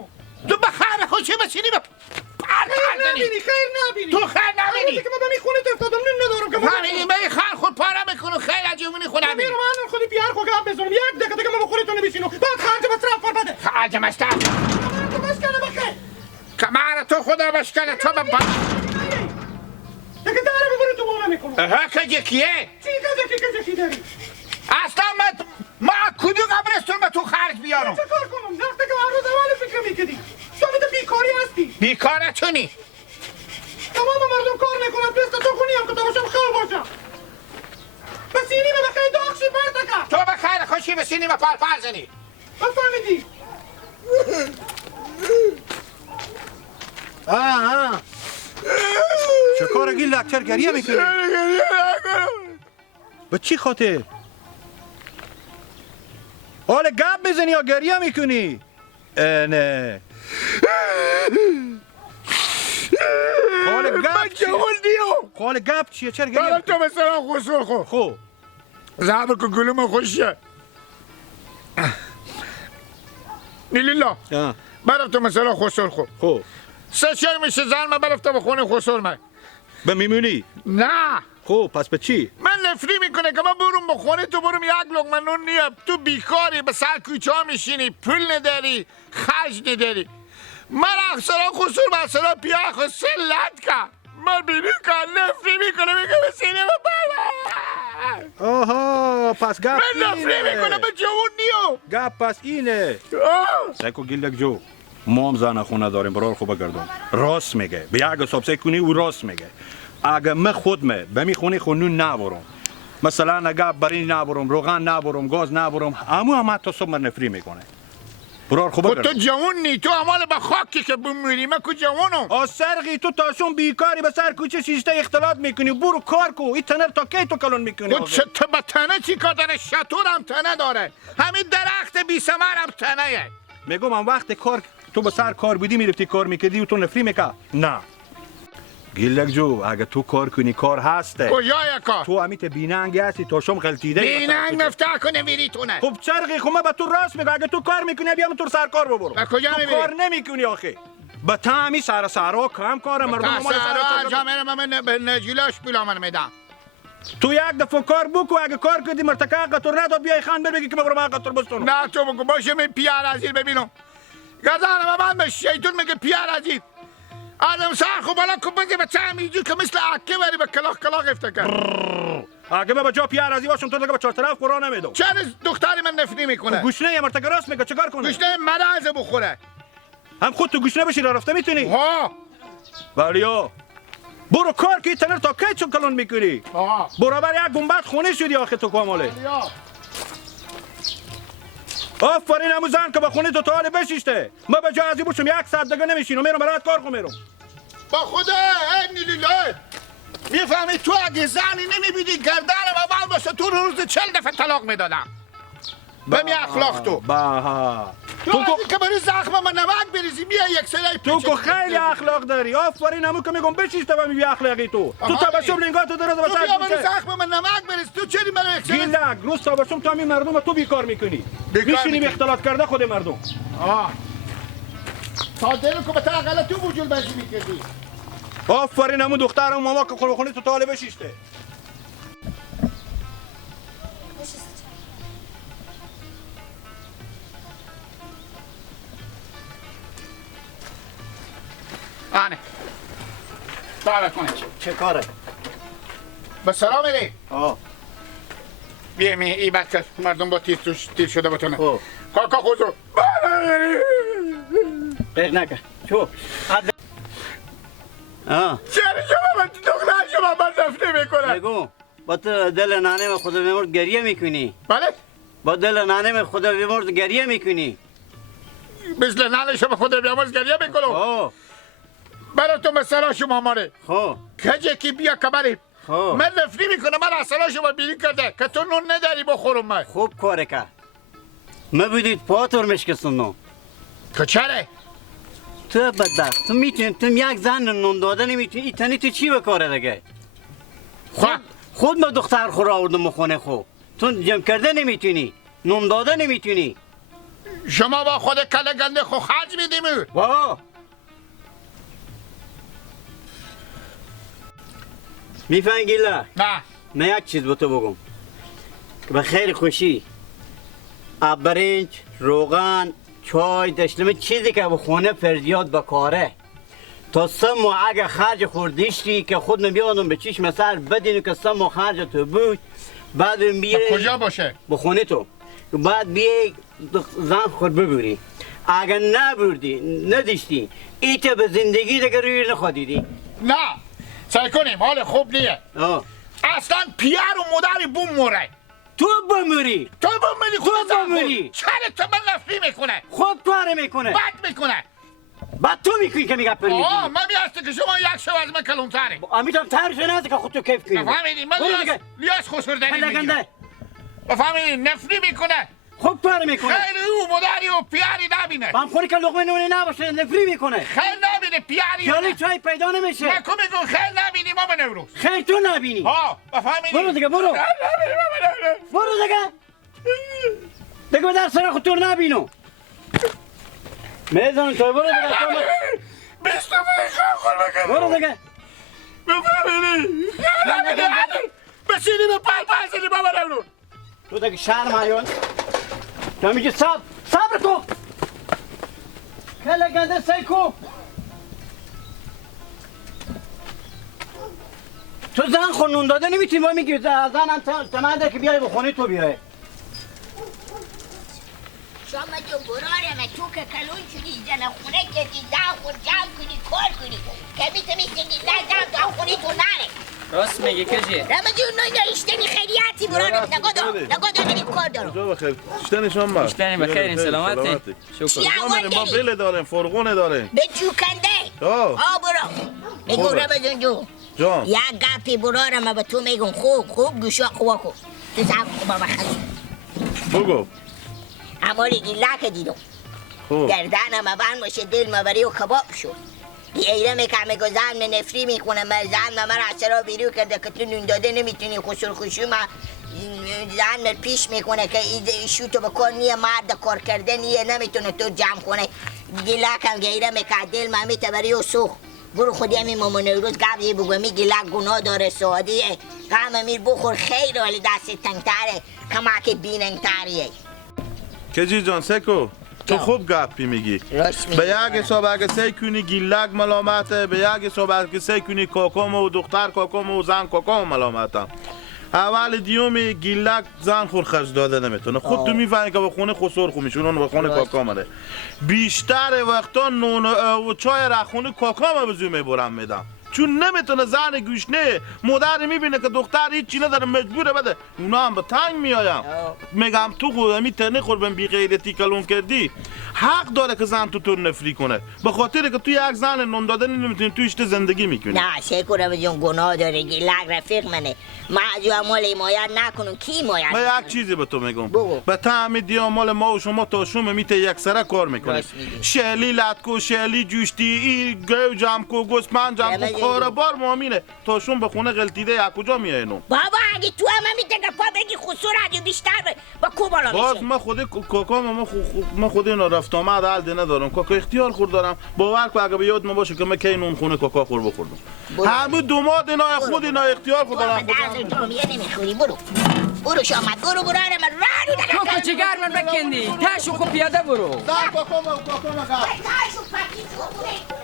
کن. تو به خیر خوشی بشینی به خیر نبینی. تو خیر نبینی که من به می خونه تفتادم ندارم که فهمیدی به این خیر خود پاره میکنو خیر عجیبونی خونه بینی میرم من خودی بیار خود گپ بزنم یک دقیقه دیگه من به خودتون نمیشینم بعد خرج مصرف پر بده. خرج مصرف تو بشکنه بخیر. کمر تو خدا بشکنه تو به با دیگه داره ببره تو بالا میکنم. ها که یکیه چی که داری؟ اصلا ما کدو قبرستون به تو خرج بیارم چه کار کنم؟ وقتی که هر روز اول فکر میکردی تو میده بیکاری هستی. بیکارتونی تمام مردم کار میکنن بست تو خونیم که تو باشم خیلی باشم. بسینی به بخیر داغشی پرتکه. تو به خیر خوشی بسینی و پرپر زنی بفهمیدی؟ چه کار گیلک چرا گریه میکنی؟ به چی خاطر؟ حال گپ میزنی یا گریه میکنی؟ نه حال گپ چیه؟ حال گپ چیه؟ چرا گریه برم میکنی؟ تو مثلا خسور خو زبر که گلوم خوشیه نیلیلا برم تو مثلا خسور خو سه شای میشه زن من برفته به خونه خسور من به میمونی؟ نه خب پس به چی؟ من نفری میکنه که من برم بخونه تو برم یک لقمه نون نیاب تو بیکاری به سر کوچه ها میشینی پول نداری خرج نداری من اخسرا خسور مسئله پیاه خود سلت که من بینی که نفری میکنه میگه به سینه و بابا آها پس گپ من نفری میکنه به جوون نیو گپ پس اینه سیکو گیلک جو ما هم زن خونه داریم برای خوبه گردم راست میگه به یک حساب کنی او راست میگه اگه من خودمه به می خونه خونون نبرم مثلا اگه برین نبرم روغن نبرم گاز نبرم همه تا صبح من نفری میکنه برای خوبه گردم تو جوون نی تو عمال به خاکی که بمیری من که جوونم سرقی تو تاشون بیکاری به سر کوچه شیشته اختلاط میکنی برو کار کو این تنر تا کی تو کلون میکنی و چه به تنه چی کار داره شطور هم تنه داره همین درخت بی ثمر هم تنه میگم من وقت کار تو به سر کار بودی میرفتی کار میکردی و تو نفری میکرد نه گیلک جو اگه تو کار کنی کار هسته کجا کار تو امیت بیننگی هستی تو شم غلطیده بیننگ نفتح کنه میریتونه خب چرقی خب من به تو راست میگم اگه تو کار میکنی بیام تو سر کار ببرم کجا تو کار نمیکنی آخه به تامی سرا کم کار مردم مال سرا جامعه من به نجیلاش پولا من میدم تو یک دفعه کار بکو اگه کار کردی مرتکه قطر نداد بیای خان بگی که مبرم قطر بستونم نه تو بگو باشه من پیار ازیر ببینم گردانم من به شیطون میگه پیار ازیر آدم ساخو بالا کبازی به چه که مثل عکه بری به کلاخ افتکر اگه من به جا پیار ازی باشم تو دیگه به چهار طرف قرآن نمیدم چرا دختری من نفری میکنه گوشنه یه مرتکه راست میگه چیکار کنه گوشنه مرض بخوره هم خود تو گوشنه بشی رفته میتونی ها ولیا برو کار که تنر تا کی چون کلون میکنی برابر یک گنبد خونه شدی آخه تو کامله آفرین همون زن که با خونه تو حال بشیشته ما به جای ازی باشم یک ساعت دیگه نمیشینم میرم برات کار کنم میرم با خدا نیلیلای میفهمی تو اگه زنی نمیبینی گردنم اول باشه تو روز 40 دفعه طلاق میدادم به می اخلاق تو تو که برای زخم من نمک بریزی بیا یک سری تو که خیلی اخلاق داری آفرین همون که میگم بشیشته و بی اخلاقی تو تبسم لنگاتو داره تو بیا برای زخم من نمک بریز تو چری من یک سری گیلک روز تبسم تو همین مردم تو بیکار میکنی میشینی به اختلاط کرده خود مردم تا دل که به تا غلط تو وجود بازی میکردی آفرین همون دخترم ماما که خونه تو طالب بشیشته آنه دعوت کنه چه کاره؟ به سلام میری؟ بیمی ای بد که مردم با تیر شده بتونه کاکا خوزو غیر نکن چو چرا شما من دختر شما من نفری میکنه بگو با تو دل نانه من خدا بمرد گریه میکنی بله؟ با دل نانه من خدا بمرد گریه میکنی مثل نانه شما خدا بیامرز گریه میکنم برای تو مثلا شما ماره کجه که بیا که بریم من نفری میکنم من اصلا شما بیری کرده که تو نون نداری بخورم من خوب کاره که من بودید پاتور مشکستونم که چره؟ تو بدبخت تو میتونی تو یک زن نون داده نمیتونی ایتنی تو چی بکاره دیگه خود ما دختر خور آوردم خونه خو تو جمع کرده نمیتونی نون داده نمیتونی شما با خود کله گنده خو خرج میدیم. با میفهمی گیلک؟ نه من یک چیز به تو بگم که به خیلی خوشی برنج، روغن، چای داشتم چیزی که به خونه فرزیاد بکاره تا 3 ماه اگه خرج خوردیشتی که خود نمیادم به چشم سر بدین که 3 ماه خرج تو بود بعد بیای کجا باشه؟ به خونه تو بعد بیای زن خود ببری اگه نبردی نداشتی ایت به زندگی دیگه روی نخوادیدی. نه سعی کنیم حال خوب نیه. اصلا پیر و مادری بوم موره. تو بمیری تو بمیری خود بمیری چرا تو من نفری میکنه؟ خود کاره میکنه بد میکنه. بعد تو میکنی که میگه پر میکنی. من میاسته که شما یک شو از من کلونتاری. امیتم ترش نزد که خود تو کیف کنی. بفهمیدی من لیاس خسردنی میگیرم. بفهمیدی نفری میکنه. خود کاره میکنه. خیلی او مادری و پیاری نبینه. من خونی که لقمه نونی نباشه نفری میکنه. خیلی نبینه پیاری. پیالی چای پیدا نمیشه. من که میگم خیلی نبینی ما به نوروز. خیلی تو نبینی. بفهمیدی. برو دیگه برو. برو دیگه. دیگه در سر خود تو نبینو. میزنم تو برو دیگه. برو دیگه. بفهمیدی. بسیدی به پل سیدی بابا نورو. تو دیگه شرم آیون. تو میگی صبر تو. کله گنده سیکو. تو زن خونون داده نمیتونی با میگی زنم تمنده که بیای به خونه تو بیای. شما جو براره تو که کلون شدی زن خونه کردی زن خود جمع کنی کار کنی که میتونی که زن تو خونه تو نره. راست میگه کجی؟ رمجی اون اشتنی خیلیاتی براره نگاه داریم کار دارم. کجا بخیر؟ اشتنی شما؟ اشتنی بخیر سلامتی. شکر. ما بله داریم، فرغونه داریم. به چوکنده؟ برو. میگو رمجان جو. جان. یک گپی براره ما به تو میگم خوب گوشا خواه خوب. تو زم خوبا بخلی. بگو. اماری گیلک دیدم. گردنم بند باشه دل مبری و کباب شد. ایره میکنه که زن من نفری میکنه زن من را سرا بیرو کرده که تو نون داده نمیتونی خسور خوشو من زن من پیش میکنه که ایشو تو بکن نیه مرد کار کرده نیه نمیتونه تو جمع کنه گیلک هم گیره میکنه دل من میتبری و سوخ برو خودی همین مامان روز قبلی بگو می گیلک گناه داره سعادیه قم امیر بخور خیر ولی دست تنگتره کمک بیننگتریه کجی جان سکو تو خوب گپی میگی به یک حساب اگه سعی کنی گیلک ملامته به یک حساب اگه سعی کنی کاکام و دختر کاکام و زن کاکام ملامته اول دیومی گیلک زن خور خرج داده نمیتونه خود تو میفهمی که به خونه خسور خو میشون اون به خونه کاکام مره بیشتر وقتا نون و چای را خونه کاکام بزو میبرم میدم چون نمیتونه زن گوشنه مادر میبینه که دختر هیچ چی نداره مجبوره بده اونا هم به تنگ میایم میگم تو خودمی تنه خوربن بی غیرتی کلون کردی حق داره که زن تو نفری کنه به خاطر که تو یک زن نون داده نمیتونی تو اشته زندگی میکنی نه شکرم جون گناه داره گیلک رفیق منه ما جو مال حمایت نکنم کی حمایت من یک چیزی به تو میگم به تعم دیا مال ما و شما تا شوم میته یک سره کار میکنه شلی لطکو شلی جوشتی ای گو جمع کو گوسفند جمع کو کاربار مؤمنه تا شوم به خونه غلطیده یا کجا میاینو بابا اگه تو هم میتونی پا بگی خسور اگه بیشتر با کو بالا میشه باز من خود کاکام من خود اینا رفت آمد حل ندارم کاکا اختیار خور دارم باور کو اگه به یاد ما باشه که من کی نون خونه کاکا خور بخوردم همه دوماد اینا خود اینا اختیار خود دارم تو میگه نمیخوری برو شامت برو من رانو دارم تو کچیگر من بکندی تاشو خو پیاده برو کاکا تاشو پاکی تو